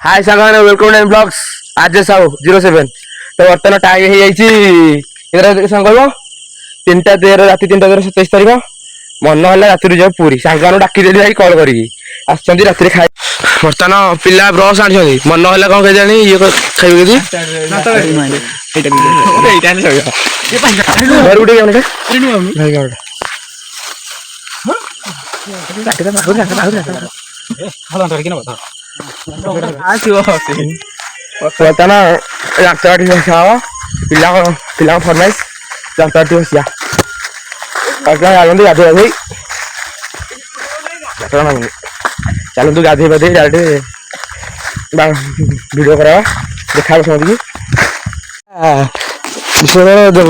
हाय सागवान welcome time blogs आज साहू 07 तो बर्तमान टाइम हो जाइए सांग तीनटा 13 राति 3टा 27 तारीख मन है राति जाओ पूरी सांग डाकिदेली भाई कल कर राति खाई बर्तमान पिला ब्रश आनी मन है कौन कह ये खाइबे बर्तमान रास्ता खावा पिला फरमाइश रास्ता बसिया गाधे गाधे चलतु गाधे बाधे डायरेक्ट भिड करा देखा समझ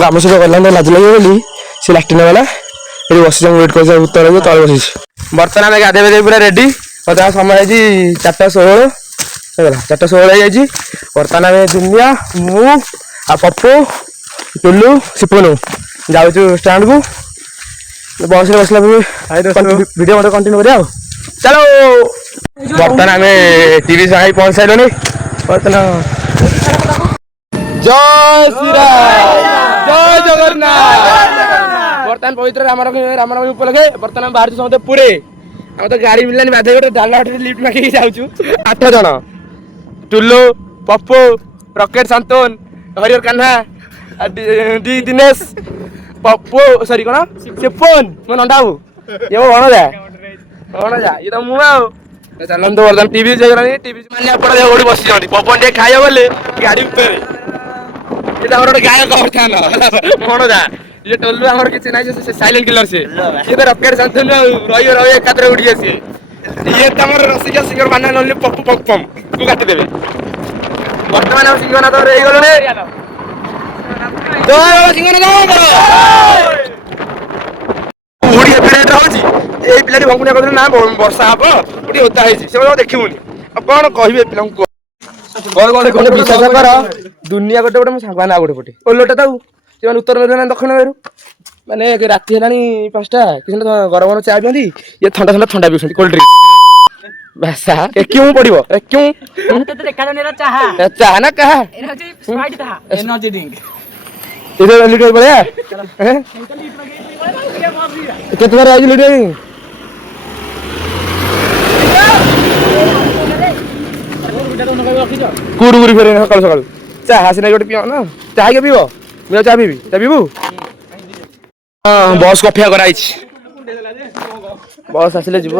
आम सहित गला लाज लगे बोली सी लाट्रिन गला ये बस वेट कर उत्तर तले बस बर्तमान आम गाधे बाधे पूरा रेडी बर्तमान समय 4:16 4:16 बर्तमान आम दुनिया मु आ पप्पू टुल्लू सिपुनु जाऊँ स्टैंड को बस बसला वीडियो मत कंटिन्यू करिया चलो बर्तमान आम टीवी साई पहुंच सारे बर्तमान जय श्री राम जय जगन्नाथ बर्तमान पवित्र रामनवमी उपलक्षे बर्तमान बाहर समस्त पूरे आम तो गाड़ी मिललानी बाधे गोटे डाला लिफ्ट मांगी जाऊँ 8 जन टुल्लू पप्पू रकेट संतोन हरिहर कान्हा डी दिनेश पप्पू सॉरी कौन सिपुन मो नंदाबू ये मो भणजा ये तो मुआ चलते बर्तमान टीवी टीवी माने आपड़ गोटे बस पवन टे खाइब बोले गाड़ी उतर ये गोटे गायक अर्थान भणजा ये टोलू आमर किसी ना साइलेंट किलर से ये तो रकेट संतोन रही रही एकात्र उड़ी सी ये तो रसिका सिंगर मान ना पप्पू पप्पम को काटिदेवे बर्तमान सिंहनाथ गले पिला भंगुनिया कर ना वर्षा हम गोटे ओदा है देखूनी कौन कहे पिला कौन विश्वास कर दुनिया गोटे गोटे सांग ना गोटे पटे ओलोटा ताऊ से उत्तर मेरु ना दक्षिण मेरु माने राति है 5टा किसी गरम चा पी ये ठंडा ठंडा पीछे कोल्ड ड्रिंक भाषा क्यों पड़ो क्यों चाह ना कहा इधर लीटर बढ़िया कितने बार आई लीटर कुरकुरी फेरे सकाल सकाल चाह सीना गोटे पीओ ना चाह के पीब मैं चाह पीबी चाह पीबू हाँ बस कफिया कराई बस आसिले जीव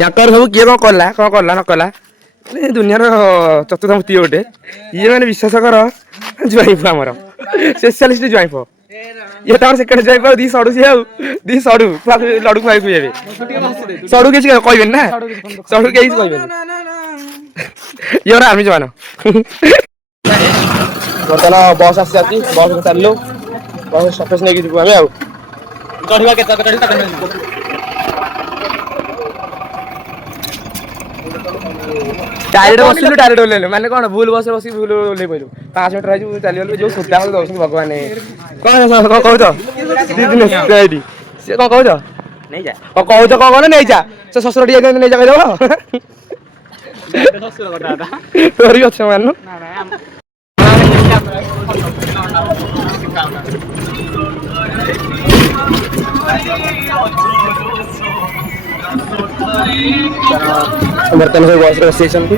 सब किए कौन कला न कला दुनिया चतुर्थमूर्ति गोटे ये मैंने विश्वास कर जुआईफ आमर स्पेशलिस्ट जुआईफ ये तो सेकेंड जुआईफ दी सड़ू सी दी सड़ू लड़ू खुआई खुए सड़ू किसी कहबे ना सड़ू कहीं कहबे ये आर्मी जवान बर्तमान बस आसी बस चलू बस स्टपेज नहीं जीव आम डायरेक्ट बसिलु डायरेक्ट ओल्लेलु माने कोन भूल बस बसी भूल ओल्ले पइलु 5 मिनिट रही चली जो सुद्धा हम दौसन भगवान कोन कहू तो दिन रेडी से कोन कहू तो नहीं जा कहू तो कोन नहीं जा से ससुर टिया नहीं जा कह देबो ससुर कटा तोरी अच्छा माननु ना बर्तमान सब बस स्टेशन की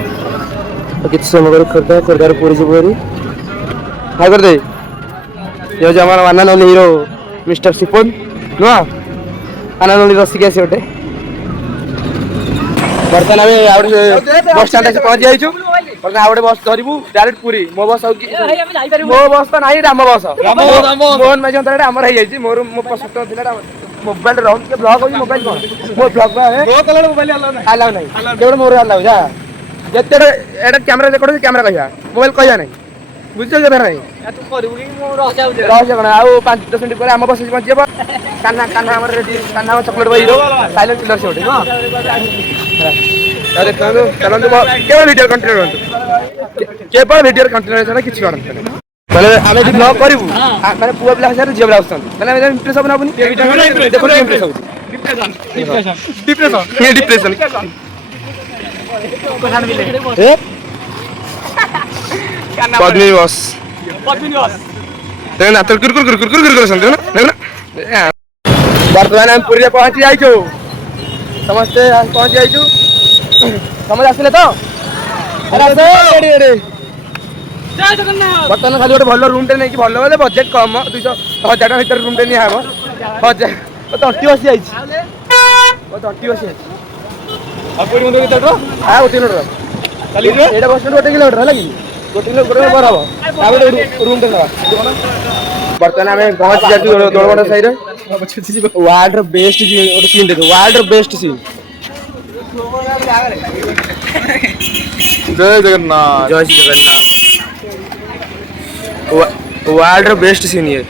किसी समय खोर्धार पूरी जीवरी हाई कर दे ये जो हमारा आनंद हीरो मिस्टर सिपुन नुआ आनंद रसिक आस गोटे बर्तमान आम बस स्टाण्ड पहुंची जाइए बर्तमान आउ गोटे बस धरबू डायरेक्ट पूरी मो बस मो बस तो नहीं राम बस मोहन माझी अंतर आमर हो मोर मो सप्त मोबाइल राउंड के ब्लॉग हो मोबाइल कौन मो ब्लॉग है मो कलर मोबाइल अलाउ नहीं केवल मोर अलाउ जा जते एटा कैमरा रेकॉर्ड कैमरा कहिया मोबाइल कहिया नहीं बुझछ के नहीं तू करबू कि मो रहस्य कोन आ 5-10 मिनिट पर हम बस पहुंच जेबा कान्हा कान्हा हमर ready Kanha chocolate hero silent killer से ना अरे चलंतु केवल वीडियो कंटिन्यू करंतु केवल वीडियो कंटिन्यू छना किछ करंतु माने आमे जे ब्लॉग करिवु माने पुआ पिला हजार जे ब्लॉग आछन माने इंप्रेस होबन आपनी देखो इंप्रेस हो डिप्रेशन ये डिप्रेशन पद्मिनी बस देखना तो कुरकुर कुरकुर कुरकुर कर सुनते हो ना देखना वर्तमान हम पुरी पहुंची जाइछु समस्ते पहुंची जाइछु समझ आसिले तो अरे अरे जय जगन्नाथ वर्तमान खाली गोटे भल रूम टे नहीं कि भल बोले बजेट कम 200,000 भीतर रूम टे नहीं हबो 1000 तो 80 बस जाइछि वो तो 80 बस जाइछि अब पुरी मंदिर केते तो आ 1 किलोमीटर खाली एटा बस 1 किलोमीटर हला कि 1 किलोमीटर पर हबो ताबे रूम टे नबा वर्तमान हमें पहुंच जाइछु दोलबड़ साइड रे वर्ल्ड बेस्ट सीन देखो वर्ल्ड बेस्ट सीन जय जगन्नाथ जय Shri Jagannath world best scene ये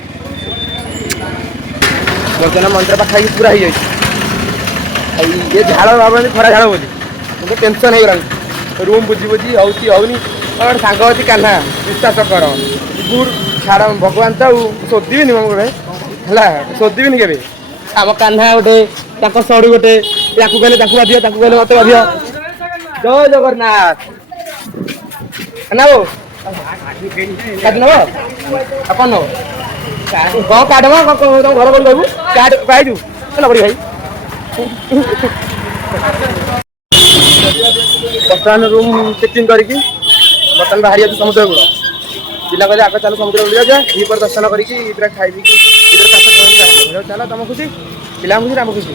वर्तमान मंत्र पाखा पूरा ही ये झाड़ भाव खरा झाड़ बोली मुझे टेंशन हो गलानी रूम बुझी बुझी हौनी और सांग अच्छी कान्हा विश्वास कर गुड़ छाड़ भगवान तो शोधिबिनी मो गोटे है शोधिबिनी के आम कान्हा गोटे सड़ू गोटे या कहले बाधियो कहले मत बाधियो जय जगन्नाथ ना वो काट नब अपन नब कौन काटब तुम घर बोल कहू काट पाइजु पड़ी भाई बर्तमान रूम चेकिंग करके बर्तमान बाहरी जाऊँ समुद्र कूल पिला कहले आगे चलो समुद्र कूल जाए दीपर दर्शन करके पूरा खाई चल तुम खुशी पिला खुशी आम खुशी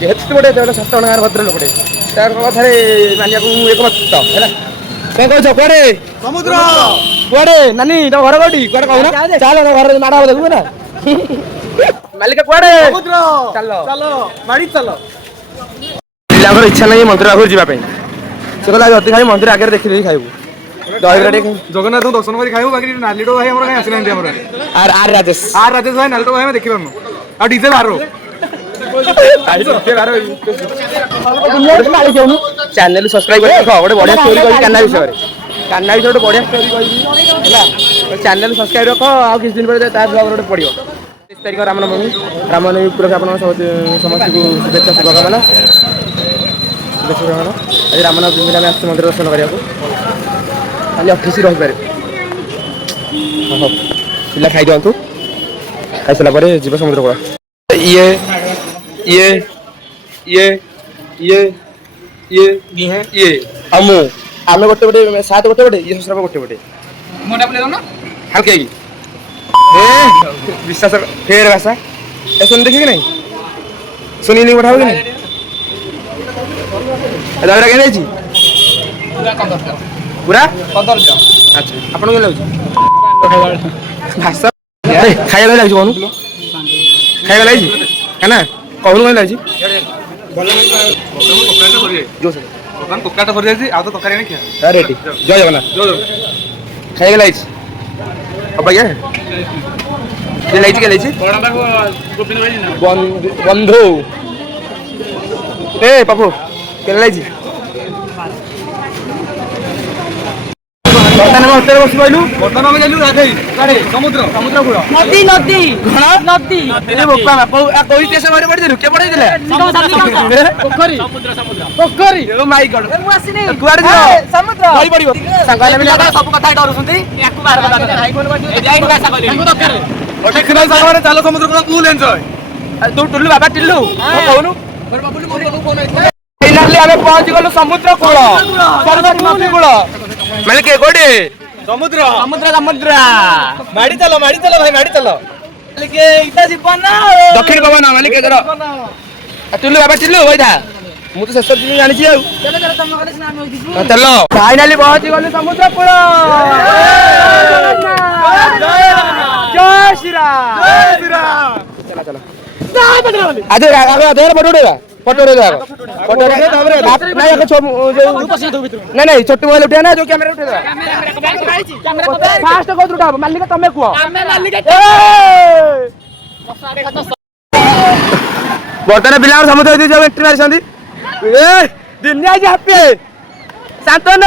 जेहेतु गोटे सत टणार भद्र लोकटे तार कथा मानिया एकमत है कौन कह कड़े समुद्र कड़े नानी तो घर कौटी कड़े कहना चल घर माड़ा देखू ना मालिक कड़े चलो चलो माड़ी चलो पिला इच्छा नहीं मंदिर आगे जावाई से कहला अति खाई मंदिर आगे देखी खाइबू जगन्नाथ दर्शन कर खाइबू बाकी नालीडो भाई हमर कहीं आसिना हमर आर राजेश भाई नालीडो भाई देखि पारनु आ डीजे बारो चैनल सब्सक्राइब कर गोटे बढ़िया स्टोरी कही कान्हा विषय कान्हा विषय गोटे बढ़िया स्टोरी कही चैनल सब्सक्राइब रख आ किस दिन पर तार ब्लॉग गोटे पड़ो 23 तारीख रामनवमी उपलक्षे आप समस्त को शुभेच्छा शुभकामना आज रामनवमी दिन आम मंदिर दर्शन करने खाली अफिस रही पारे पिला खाई दिखाँ खाई सारा जीव समुद्र कूल ये आमु आमे गोटे गोटे सात गोटे गोटे ये ससुर गोटे गोटे हल्के की विश्वास फेर भाषा ए सुन देखी कि नहीं सुनी नहीं पठाओ कि नहीं दादा के नहीं पूरा 15 अच्छा आपन के लागु भाषा खाଇବା ଲାଗି कोनु खाଇବା ଲାଗି है कहून कौन लगी कोकाटा भरी जाए आ तो तकारी नहीं खिया रेडी जय जगन्नाथ खाइए लगी अब क्या ये लगी क्या लगी बंधु ए पापू क्या लगी बर्तमान में जाइलु राधे समुद्र समुद्र कूल नदी नदी नदी ए बोपा कोई स्टेशन मारे पड़ दिलु के पड़ दिले पोखरी पोखरी ओ माय गॉड मु आसिनी कुआडे दिलो समुद्र कहि पड़िबो संगाले मिला सब कथा डरुसंती याकु बाहर कथा ए जाई को आशा करी दरकार देखना सागवान चलो समुद्र कूल फुल एन्जॉय तू टुल्लू बाबा टिल्लू कहनु मोर बाबुली मोर बाबू फोन फाइनली हमें पहुंच गलो समुद्र कूल समुद्र कूल माने के गोडे समुद्र समुद्र समुद्र माड़ी चलो भाई माड़ी चलो मालिक इता जीवन दक्षिण पवन मालिक के जरा टिल्लू बाबा टिल्लू होई था मु तो शेष दिन जानि छी आ चलो चलो तुम कले स्नान होई दिजु चलो फाइनली पहुंच गलो समुद्र कूल जय श्री राम चला चलो आधे आधे फोटो उठेगा फोटो उठेगा फोटो उठे ताबरे नहीं एक छो जो नहीं छोटू मोबाइल उठे ना जो कैमरा उठेगा फास्ट को उठा मालिक तमे को मालिक बर्तमान पिला समुद्र जो एंट्री मारी ए दुनिया जी हैप्पी शांतन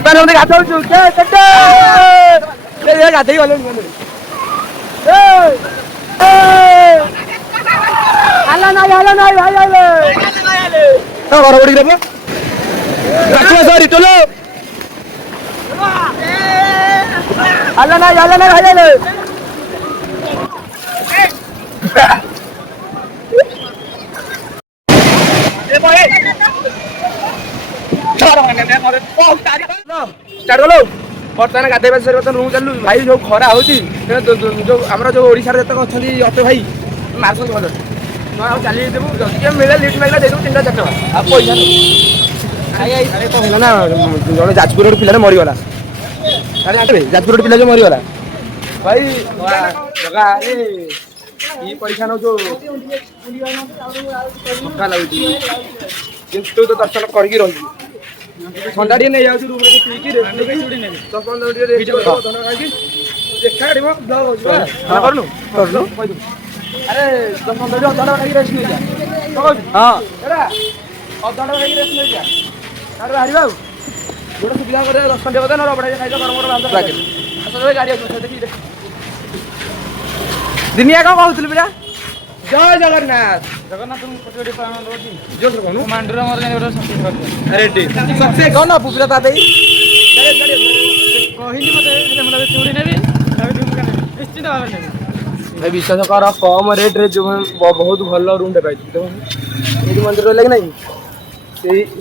ବର୍ତ୍ତମାନ ଆମେ ଗାଧଉଛୁ ଗାଧେଇ ଗଲେଣି ଘର ବଡିକି ଦେବ ସରି ଟୋଲ ଆଲା ନାଇଁ ବର୍ତ୍ତମାନ ଗାଧେଇବା ସରି ବର୍ତ୍ତମାନ ରୁମ୍ ଚାଲୁ ଭାଇ ଯୋଉ ଖରା ହଉଛି ଯୋଉ ଆମର ଯୋଉ ଓଡ଼ିଶାରେ ଯେତେକ ଅଛନ୍ତି ଅଟୋ ଭାଇ ମାରୁଛନ୍ତି ଭଲ ଆଉ ଚାଲି ଦେବୁ ଯଦି ମିଳେ ଲିଫ୍ଟ ମାଗିଲା ଦେଇଦେବୁ 3-4 ଟଙ୍କା ଆଉ ପଇସା ହେଲା ନା ଜଣେ ଯାଜପୁର ଗୋଟେ ପିଲାଟେ ମରିଗଲା ଯାଜପୁର ଗୋଟେ ପିଲା ଯୋଉ ମରିଗଲା ଭାଇ ଇ ପଇସା ନଉଛୁ ଥକା ଲାଗୁଛି କିନ୍ତୁ ତ ଦର୍ଶନ କରିକି ରହିବୁ ଥଣ୍ଡା ଟିକେ ନେଇଯାଉଛି ରୁମ୍ରେ ପିଇକି ଦେଖା କରୁନୁ ଆରେ 10-15 ଅଧଘଣ୍ଟା ଖାଇକି ରେଷ୍ଟ ନେଇଯା ହଁ ଅଧଘଣ୍ଟା ଖାଇକି ରେଷ୍ଟ ନେଇଯା ତାପରେ ବାହାରିବା ଆଉ ଯୋଉଟା ସୁବିଧା କରିବା 10 ଟଙ୍କା କଥା ନହେଲେ ଅବଢ଼ା ଖାଇଛ ଗରମ ଗାଡ଼ି ଆସୁଛି ଦେଖିକି ଦିନିଆ କ'ଣ କହୁଥିଲୁ ପିଲା ଜୟ ଜଗନ୍ନାଥ ମାଣ୍ଡୁର ମୋର ଜାଣି ଗୋଟେ ରେଡି ସକ୍ସେସ୍ କ'ଣ ନବୁ ପିଲା ତା ଦେଇ କହିଲି ମତେ ଚୁଡ଼ି ନେବି ନିଶ୍ଚିତ ଭାବରେ ନେବି ଭାଇ ବିଶ୍ୱାସ କର କମ୍ ରେଟ୍ରେ ବହୁତ ଭଲ ରୁମ୍ଟେ ପାଇଛୁ ଏଇଠି ମନ୍ଦିର ରହିଲା କି ନାହିଁ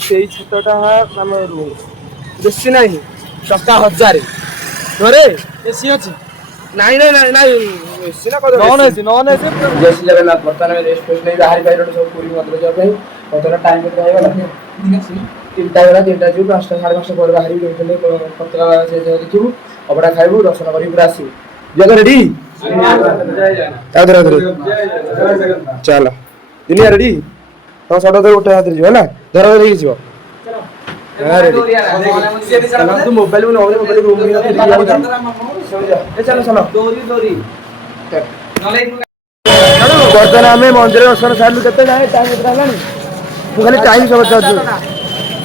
ସେଇ ଛୋଟଟା ଆମ ରୁମ୍ ବେଶୀ ନାହିଁ 1000 ଘରେ ଏସି ଅଛି ନାଇଁ ଏସି ନା ନନ୍ ଏସି ଜଗନ୍ନାଥ ବର୍ତ୍ତମାନ ରେଷ୍ଟ ଫେଷ୍ଟ ନେଇ ବାହାରି ପାଇଲୁ ସବୁ ପୁରୀ ମନ୍ଦିର ଯିବା ପାଇଁ ବର୍ତ୍ତମାନ ଟାଇମ୍ କେତେ ହେଇଗଲା 3ଟା ବେଳା 3ଟା ଯିବୁ 5ଟା 5:30 ପରେ ବାହାରିବୁ ପତାକା ଦେଖିବୁ ଅବଢ଼ା ଖାଇବୁ ଦର୍ଶନ କରିକି ପୁରା ଆସିବୁ ଯିବା ରେଡି ଚାଲ ଦିନିଆ ରେଡି ତମ ସଡ ଗୋଟେ ହାତରେ ଯିବ ହେଲା ଧର ଦେଇକି ଯିବ ତୁ ମୋବାଇଲ ବର୍ତ୍ତମାନ ଆମେ ମନ୍ଦିର ଦର୍ଶନ ସାରିଲୁ କେତେ ଯାଏ ଟାଇମ୍ କେତେ ହେଲାଣି ମୁଁ ଖାଲି ଟାଇମ୍ ସବୁ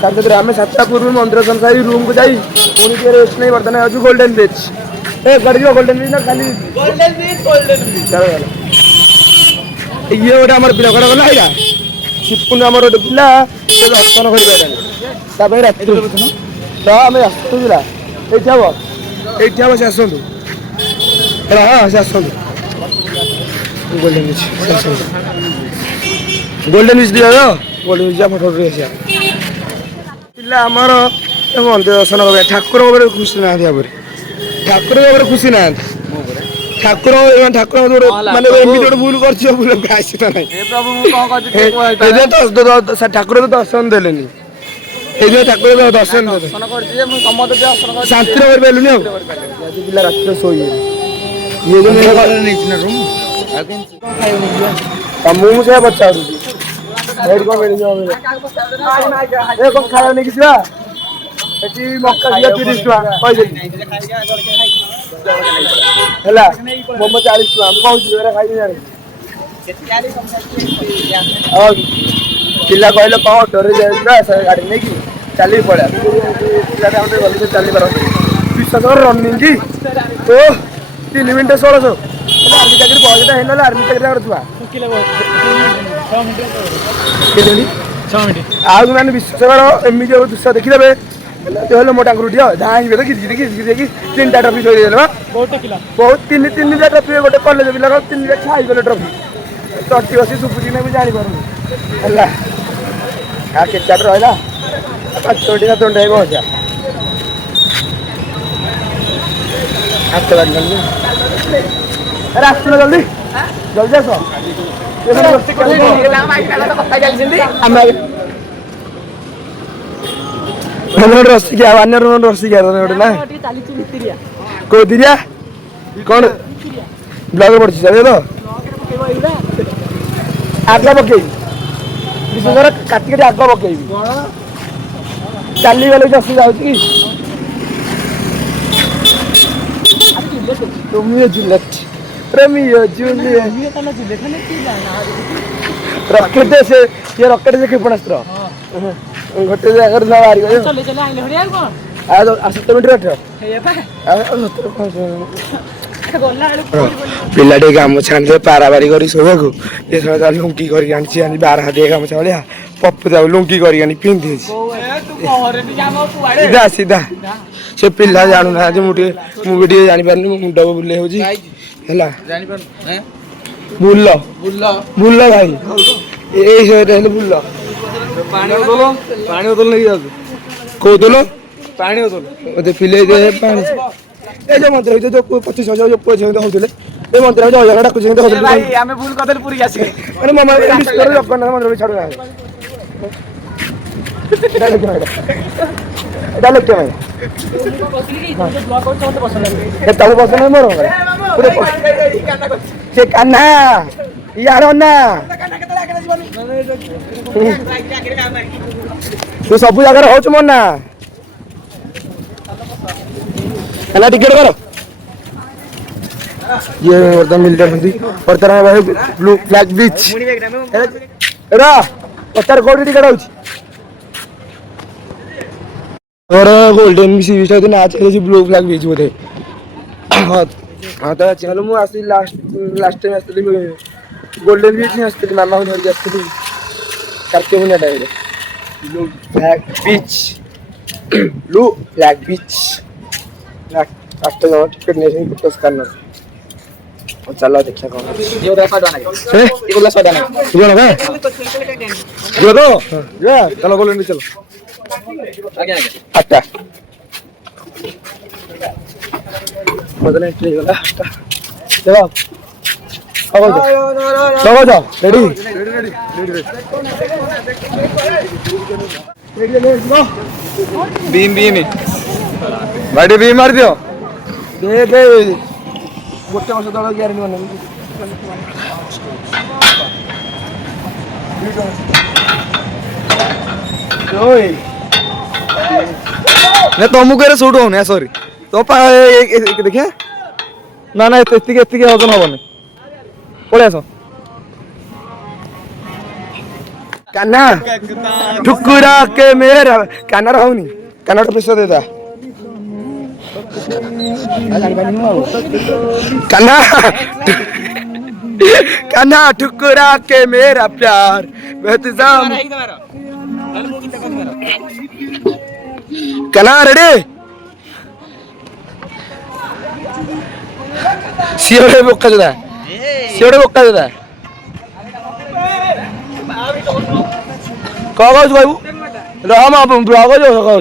ସାରିଦେବି ଆମେ 7ଟା ପୂର୍ବରୁ ମନ୍ଦିର ଦର୍ଶନ ସାରି ରୁମ୍କୁ ଯାଇ ପୁଣି ଟିକେ ରେଷ୍ଟ ନେଇ ବର୍ତ୍ତମାନ ଯାଉଛୁ ଗୋଲ୍ଡେନ ବିଚ୍ ଗାଡ଼ି ଯିବ ଗୋଲ୍ଡେନ ବିଚ୍ ନା ଖାଲି ଇଏ ଗୋଟେ ଆମର ପିଲା ଗଲା ଏଇଟା ସିପୁନ ଆମର ଗୋଟେ ପିଲା ସେ ଦର୍ଶନ କରିପାରିଲାନି ତା ପାଇଁ ରାତି ତ ଆମେ ଆସୁଛୁ ପିଲା ଏଇଠି ହବ ସେ ଆସନ୍ତୁ ହଁ ସେ ଆସନ୍ତୁ ଗୋଲ୍ଡେନ ବିଚ୍ ଯିବା ତ ଗୋଲ୍ଡେନ ବିଚ୍ ଫଟୋ ଉଠେଇ ଆସିବା ପିଲା ଆମର ମନ୍ଦିର ଦର୍ଶନ କରିବା ଠାକୁରଙ୍କ ଉପରେ ଖୁସି ନାହାନ୍ତି ଭାବରେ ଠାକୁରଙ୍କ ଉପରେ ଖୁସି ନାହାନ୍ତି ଠାକୁର ମାନେ ଏମିତି ଗୋଟେ ଭୁଲ କରିଛି ଆସି ତ ନାହିଁ ଠାକୁର ତ ଦର୍ଶନ ଦେଲେନି ସେଇଥିପାଇଁ ଠାକୁର ଦର୍ଶନ ଶାନ୍ତିରେ କରିପାରିଲୁନି ଆଉ ପିଲା ରାତିରେ ଶୋଇବେ ମୁଁ ସେଇଆ ପଚାରୁଛି ଏଇଠି କ'ଣ ମିଳିଯିବ କ'ଣ ଖାଇବା ନେଇକି ଯିବା ଏଠି ମକା ଯିବା 30 ଟଙ୍କା କହିଦେଲି ହେଲା ମୋମୋ 40 ଟଙ୍କା ମୁଁ କହୁଛି ଖାଇବି ଜାଣି ପିଲା କହିଲେ କ'ଣ ଅଟୋରେ ଯାଇଥିବା ଗାଡ଼ି ନେଇକି ଚାଲିକି ପଳେଇବା ପିଲାଟା ଆମେ ଗଲେ ଚାଲି ପାରନ୍ତି ବିଶ୍ୱାସ କର ରନିଂ କି ଓ 3 ମିନିଟ୍ 1600 ହେଲେ ଆର୍ମି ଚାକିରି ପଇସାଟା ହେଇନହେଲେ ଆର୍ମି ଚାକିରି କରୁଥିବା ଆଉ ମାନେ ବିଶ୍ୱାସ କର ଏମିତି ଯୋଉ ଦୃଶ୍ୟ ଦେଖିଦେବେ ହେଲେ ମୋ ଟାଙ୍କୁରୁ ଉଠିବ ଯାହା ହେଇବେ ତ କିଛି 3ଟା ଟ୍ରଫି ଧରି ଦେଲେ ବା ବହୁତ 3ଟା ଟ୍ରଫି ଗୋଟେ କଲେଜ ପିଲା 3ଟା ଖାଇଗଲେ ଟ୍ରଫି ଚଟି ବସି ଶୁଭୁଛି ନା ବି ଜାଣିପାରୁନି ହେଲା ଆଉ କେତେ ରହିଲା 5 7 ହେଇ ପହଞ୍ଚିବା ହାତ ବାଜିଲା ଆସୁନ ଜଲ୍ଦି ଆସ ରସିକିଆ ରସିକିଆ ଗୋଟେ ନା କୋଉଥିରିଆ କ'ଣ ବ୍ଲଗ ପଡୁଛି ତ ଆଗ ପକେଇବି ବିଶେଷ କାଟି ଆଗ ପକେଇବି ଚାଲିଗଲେ କିଛି ଅସୁବିଧା ହଉଛି କି ରୋମିଓ ଜୁଲିଏଟ ରକେଟ ସେ ରକେଟ ସେ କ୍ଷେପଣାସ୍ତ୍ର ଗୋଟେ ଜାଗାରେ ବାହାରି ପିଲାଟେ ଗାମୁଛା ଆଣିଥିଲେ ପାରାବାରି କରି ଶୋଇବାକୁ ଏ ସହିତ ଲୁଙ୍ଗି କରିକି ଆଣିଛି ଆଣି ବାର ହାତିଆ ଗାମୁଛା ଭଳିଆ ପପୁ ତାକୁ ଲୁଙ୍ଗି କରିକି ଆଣି ପିନ୍ଧିଛି ସିଧା ସିଧା ସେ ପିଲା ଜାଣୁନାହାନ୍ତି ମୁଁ ବି ଟିକେ ଜାଣିପାରୁନି ମୋ ମୁଣ୍ଡ ବୁଲେଇ ହଉଛି ହେଲା ବୁଲ ବୁଲ ଭାଇ ଏଇ ସହିତ ହେଲେ ବୁଲ ପାଣି ବୋତଲ ନେଇକି ଯାଉଛୁ କହୁଥିଲ ପାଣି ବୋତଲ ମତେ ପିଲେଇ ଦେ ପାଣି ଏ ଯୋଉ ମନ୍ଦିର ଭିତରେ ଯୋଉ 25,000 ଯୋଉ ପୁଅ ଝିଅ ହଉଥିଲେ ଏ ମନ୍ଦିର ଜୟ ଡାକୁଛି ଭାଇ ଆମେ ଭୁଲ କରିଦେଲୁ ପୁରୀ ଆସିକି ମାନେ ମୋ ଜଗନ୍ନାଥ ମନ୍ଦିର ଛାଡୁନାହାନ୍ତି এটা লিখতে ভাই তাহলে পছন্দ মোর সে কান্না ইয়ার না ତୁ ସବୁ ଜାଗାରେ ହଉଛୁ ମୋର ନା ହେଲା ଟିକେଟ କର ये वर्तमान मिलिटर बंदी वर्तमान भाई ब्लू फ्लैग बीच एरा पत्थर कोडी टिकट होची और गोल्डन सी बीच तो नाच है ब्लू फ्लैग बीच बोले हां हां तो चलो मु आसी लास्ट टाइम आस्ती गोल्डन बीच में आस्ती मामा को धर के आस्ती करके बुना डायरे blue flag beach blue flag beach last time ticket नहीं फोटोस करना चलो देखिए कौन ये उधर साइड आना है ये उधर साइड आना ये ना ये तो ये चलो गोल्डन चलो आगे आगे अच्छा बदले एंट्री वाला चलो आओ जाओ रेडी बीम भाई बीम मार दियो दे ଗୋଟେ ବର୍ଷ ତଳ ଗ୍ୟାରେଣ୍ଟି ମାନେ ନା ତମକୁ ଏରେ ସୁଟ ହଉନି ସରି ତ ଦେଖିଆ ନା ନା ଏତିକି ହଜମ ହବନି ପଳେଇ ଆସ କାନ୍ନା ଠୁକୁରା କେ ମେରା କାନ୍ନାର ହଉନି କାନ୍ନାଟା ପ୍ରେସର ଦେତା कान्हा कान्हा ठुकरा के मेरा प्यार बेतजाम कान्हा रेडी सियोड़े बोका देता कह कहू कहू राम ब्लॉग जो कहू